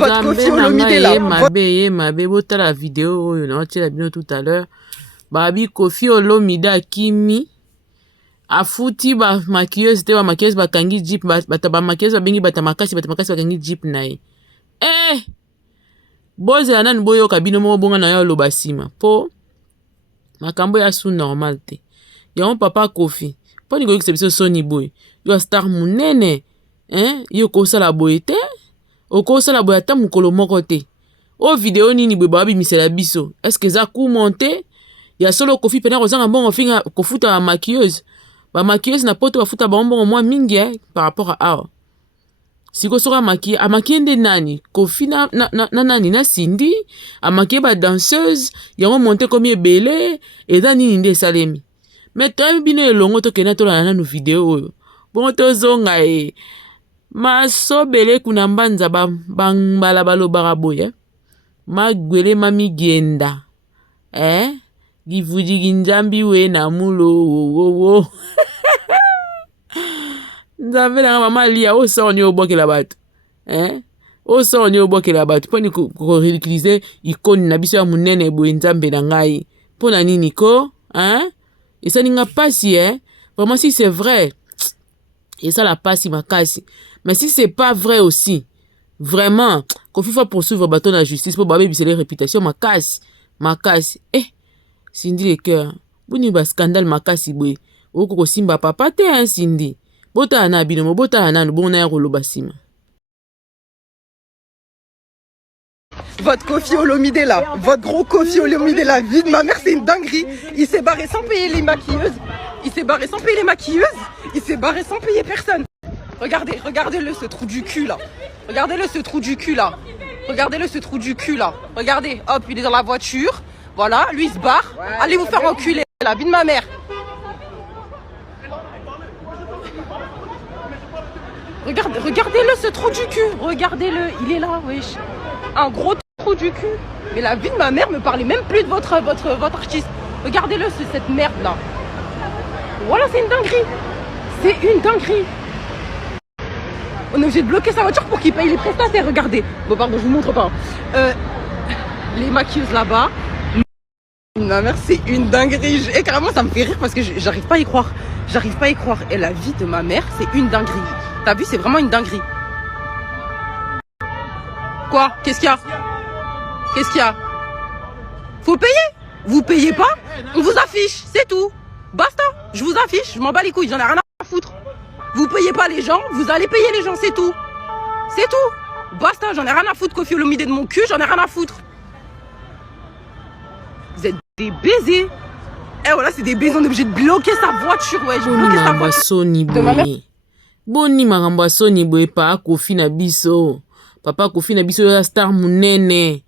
votre Koffi Olomide là. Mabe, bota la vidéo, on a tiré la vidéo tout à l'heure. Babi Koffi Olomide Akimi. Afuti ba maquilleuse te ba maquilleuse ba kangi jeep ba maquilleuse ba bengi bata makasi ba kangi jeep nae. Boze ya nani boyo kabino mo bonga na yo lo basima. Po makambo ya su normal te. Ya mon papa Koffi. Po ni goyi biso Sony boy. Yo star munene. Yo ko sala boy te. O ko sala boy ata mukolo moko te. O video nini boy ba bimisela biso. Est-ce que za ku monte? Ya solo Koffi pena kozanga mbongo finga kofuta ba maquilleuse. Ba maquilleuse na poto bafuta ba mbongo mwa mingi par rapport à awa. Siko soka maquille a maquille nde nani Koffi na nani na Cindy a maquille ba danseuse yango monte komi ebele eza nini nde salemi. Mais toi bino elongo to kena to la nanu video oyo. Bon to zonga masobele kuna mbanza bangala balobaka boye. Magwele mami genda. Givudi ginjambi we na mulo wo. Nzambe na mama lia o so ni obokela bato. O so ni obokela bato poni ko ridiculiser icône na biso ya munene boye nzambe na ngai. Pona nini ko? Et ça n'inga pas si vraiment si c'est vrai. Et ça la passe makasi. Mais si c'est pas vrai aussi. Vraiment, Koffi faut poursuivre bâton la justice pour baber biseler réputation makasi. Cindy le cœur. Boni ba scandale makasi boy. Oko simba papa te Cindy. Bota na binomo bota na bon na rolo basima. Votre Koffi Olomide là, votre gros Koffi Olomide la vie de ma mère, c'est une dinguerie. Il s'est barré sans payer les maquilleuses. Il s'est barré sans payer les maquilleuses. Il s'est barré sans payer personne. Regardez-le ce trou du cul là. Regardez-le ce trou du cul là. Regardez-le ce trou du cul là. Regardez, hop, il est dans la voiture. Voilà, lui il se barre. Allez vous faire enculer, la vie de ma mère. Regardez-le ce trou du cul. Regardez-le, il est là, wesh. Un gros trou du cul. Mais la vie de ma mère me parlait même plus de votre artiste. Regardez-le, cette merde là. Voilà, c'est une dinguerie. C'est une dinguerie. On est obligé de bloquer sa voiture pour qu'il paye les prestataires. Regardez. Bon, pardon, je vous montre pas. Les maquilleuses là-bas. Ma mère, c'est une dinguerie. Et carrément, ça me fait rire parce que j'arrive pas à y croire. J'arrive pas à y croire. Et la vie de ma mère, c'est une dinguerie. T'as vu, c'est vraiment une dinguerie. Quoi? Qu'est-ce qu'il y a? Qu'est-ce qu'il y a? Faut payer? Vous payez pas? On vous affiche, c'est tout. Basta, je vous affiche, je m'en bats les couilles, j'en ai rien à foutre. Vous payez pas les gens, vous allez payer les gens, c'est tout. C'est tout. Basta, j'en ai rien à foutre, Koffi Olomide de mon cul, j'en ai rien à foutre. Vous êtes des baisers. Voilà, c'est des baisers, on est obligé de bloquer sa voiture, ouais. J'ai bloqué sa voiture. De ma mère. Boni maramba soni boye pa Koffi na biso. Papa Koffi na biso ya star munene.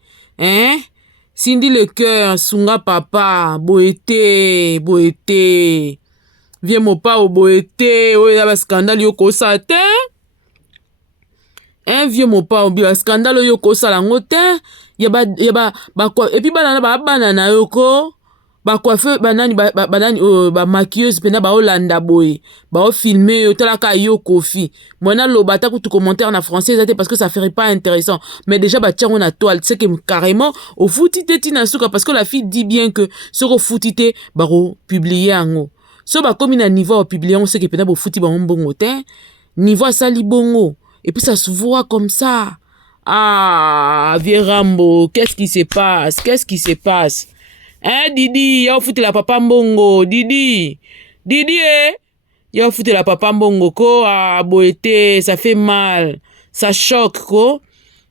Cindy le cœur, sunga papa, boete. Viens mon pa o boete, o ya ba scandale yo ko sa te. Viens mon pa o bi scandale yo ko sa la ngote. Ya ba quoi et puis banana yo ko. Ba coiffeur banani ba maquilleuse pena ba Hollanda boy ba filmer yo tala ka yo Koffi mona lo bata ku tu commentaire na français ça parce que ça ferait pas intéressant mais déjà ba tiens on a toile c'est que carrément au foutité tina suka parce que la fille dit bien que ce ko foutité ba ro publier ango so ba comme na niveau au publier on sait que pena bo fouti ba mbongo te niveau ça li bongo et puis ça se voit comme ça. Vieux Rambo, qu'est-ce qui se passe? Didi, y'a foutu la papa mbongo, Didi, y'a foutu la papa mbongo, ko, boete, ça fait mal, ça choque, ko.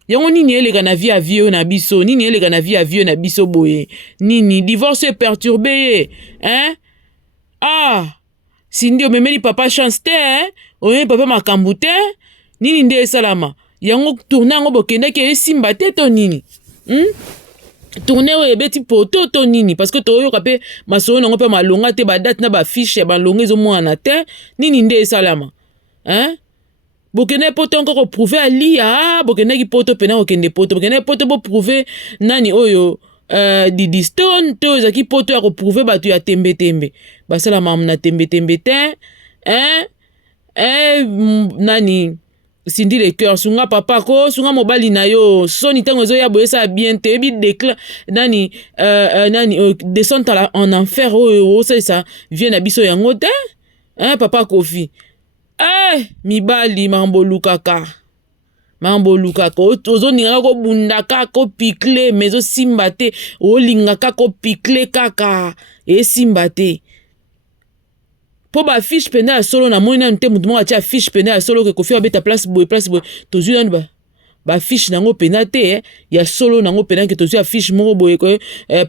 Y'a nini les gars na vie à vieux na biso, nini les gars na vie à vieux na biso boye, nini, divorce perturbé, Cindy, omemeli papa chance te, omemeli papa makambute, nini nde salama, yango tourner ngo bokende ke simba te to nini, tourner o ebeti poto to nini parce que to yo kapé maso ngo pe malonga te ba date na ba fiche ba longa zo mwana te nini nde salama bokene poto encore prouver alia bokene ki poto pena okende poto bokene poto bo prouver nani oyo Didi Stone to zaki poto ya ko prouver batu ya tembe ba salama na tembe te nani Cindy le cœur sunga papa ko sunga mobali na yo soni tango zo ya boye sa bien te bi déclin nani descente en enfer ça vient na biso yango te hein papa Kofi mibali mambo lukaka ozoninga ko bundaka ko pikle mezo simba te olingaka ko pikle kaka e simba te po ba fiche pena ya solo na moni nanu te mutu moko atia fiche pena ya solo ke Kofi abeta place boye tozwi nanu ba fiche nango pena te ya solo nango pena ke tozwi ya fiche moko boye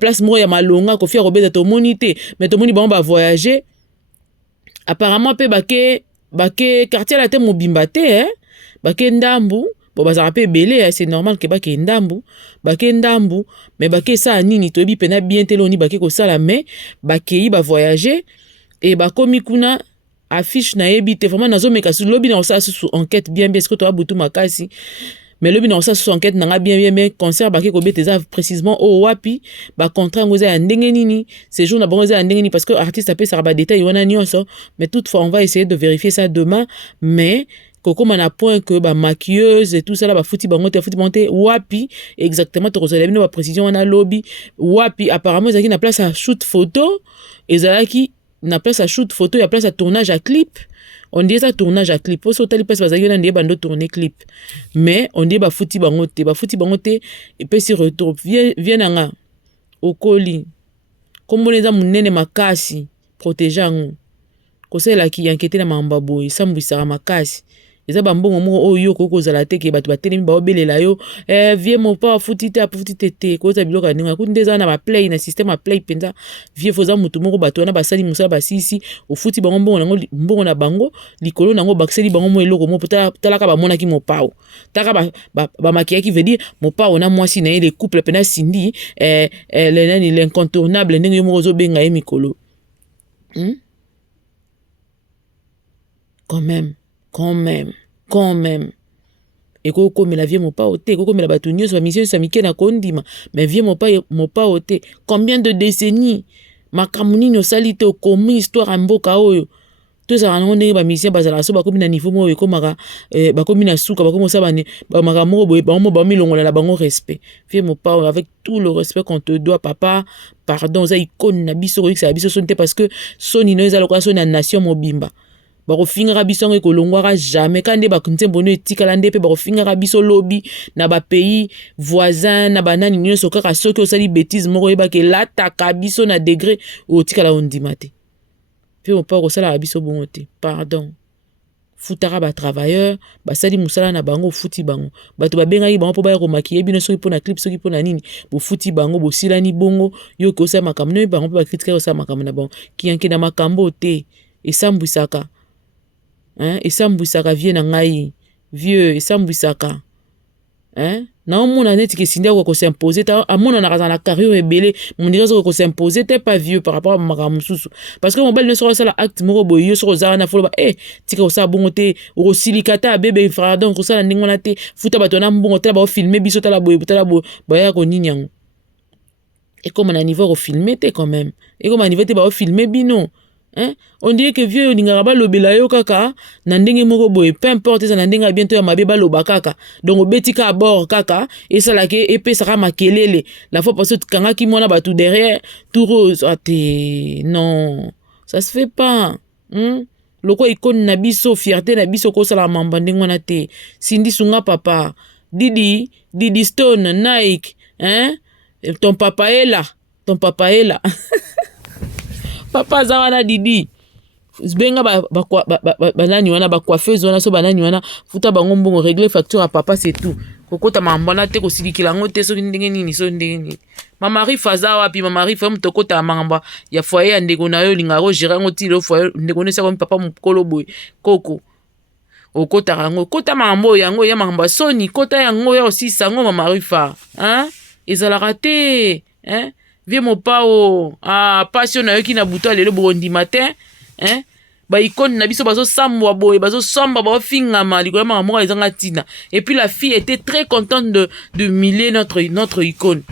place moko ya malonga Kofi akobeta tomoni te mais tomoni bango ba voyager apparemment pe bake quartier la te mobimba te bake ndambu bon bazala pe belé c'est normal ke bake ndambu mais bake sa nini toyebi pena bien te loni bake kosala mais bakei ba voyager et bakomi kuna affiche na yebi te vraiment nazo meka su lobi na osala sous enquête bien est-ce que toi butu makasi mais lobi na osala sous enquête nanga bien mais concert bake kobeta eza précisément wapi ba contrat ngoza ya ndenge nini séjour na bango za ya ndenge nini parce que artiste ape sara ba détail wana nyonso mais toutefois on va essayer de vérifier ça demain mais kokoma na point que ba maquilleuse et tout ça là ba futi bango te wapi exactement to kozala bino ba précision wana lobby wapi apparemment ezaki na place à shoot photo ezalaki na place à shoot photo ya place à tournage à clip on dit ça tournage à clip parce que tali place bazaki na ndie bando tourner clip mais on dit ba futi bango te et puis si retour vient nga okoli komboneza munene makasi protégeant ko sela ki enquêter na mamba boy sambwisaka makasi eza bambongo moko oyo kokozala te ke bato batelemi baobelela yo vie mopa afuti te koza biloko ya ndenge akuti ndeza na baplay na système ya play penza vie foza mutu moko bato wana basali mosala basisi ofuti bango mbongo na bango likolo nango bakiseli bango mo eloko mo talaka bamonaki mopao taka bamakiaki veut dire mopao na mwasi na ye le couple pena Cindy l'incontournable ndenge yo moko ozobenga ye mikolo quand même et koko me la vie mopa ote koko me la batunyo so mission sa mike na kondima mais vie mopa ote combien de décennies makamuni no salite o komi histoire mboka oyo to za nonde ba mission bazala so bakomi na niveau mo e komaka bakomi na suka bakomi sa bane ba makamo boye ba mo ba milongola la bango respect vie mopa avec tout le respect qu'on te doit papa pardon za icône na biso ko ça biso sonte parce que soni no za location na nation mobimba bakofingaka biso ngo ekolongwaka jamais kande bakuntembono etikala nde pe bakofingaka biso lobi na pays voisin na banani nyonso kaka soki osali bêtise moko yebaka elataka biso na degré otikala ondima te pe mopa kosalaka biso bongo te pardon futaka batravailleur basali mosala na bango ofuti bango bato babengaki bango mpo baya komakie bino soki mpo na clip soki mpo na nini bofuti bango bosilani bongo yo ke osala makambo no bango mpe bakritikaki osala makambo na bango kiyanke na makambo te esambwisaka esambwisaka vie na ngai vieux esambwisaka na omona neti ke Cindy ko s'imposer ta amona na kazana carrière ebele mon dirait ko s'imposer te pas vieux par rapport à makambo mususu parce que mobile ne sera sala acte moko boyo so za na folo ba tika osa bongo te o silikata bébé frère donc ko sala ndingo na te futa bato na mbongo te ba filmer biso tala boyo ba ya ko ninyango et comme on a niveau au filmer te quand même et comme on a niveau te ba filmer bino on dirait que vieux oningaka balobela yo kaka na ndenge moko boye peu importe ça na ndenge bientôt ya mabe baloba kaka donc obetika à bord kaka et ça la ke epesaka makelele la fois parce que kangaki mwana batu derrière tout rose non ça se fait pas loko icône na biso fierté na biso ko sala mamba ndenge wana te Cindy sunga papa Didi Stone Nike ton papa est là papa za wana Didi benga banani wana ba coiffeuse wana so banani wana futa bango mbongo régler facture à papa c'est tout kokota mambana te kosilikila ngo te so ndenge nini mama rifa za wapi mama rifa mtokota mamba ya foyer ya ndeko na yo lingaro gérer ngo ti lo foyer ndeko ne sa ko papa mukolo boy koko okota rango kota mambo yango ya mamba soni kota yango ya aussi sango mama rifa ezala raté vie mopao passion na yo ki na buto lelo bondi matin ba icône na biso bazo sambwa boy bazo somba ba fingama likolo mama moko ezanga tina et puis la fille était très contente de humilier notre icône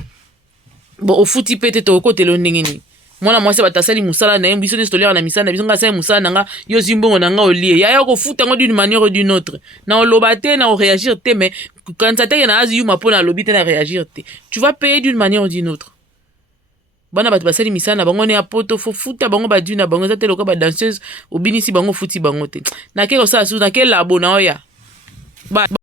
bon au fouti pété to côté lo ndenge ni mwana mwasi batasali musala na biso ne stolera na misana biso nga sali musala nanga yo zimbongo nanga olie ya ko futa ngo d'une manière ou d'une autre na olobate na réagir te mais quand ça te na azu yuma pona lobite na réagir te tu vas payer d'une manière ou d'une autre bana bato basali misana bango ne apoto fo futa bango ba duna bango za te loka ba danseuse obinisi bango futi bango te na ke ko sa su na ke labo na oya ba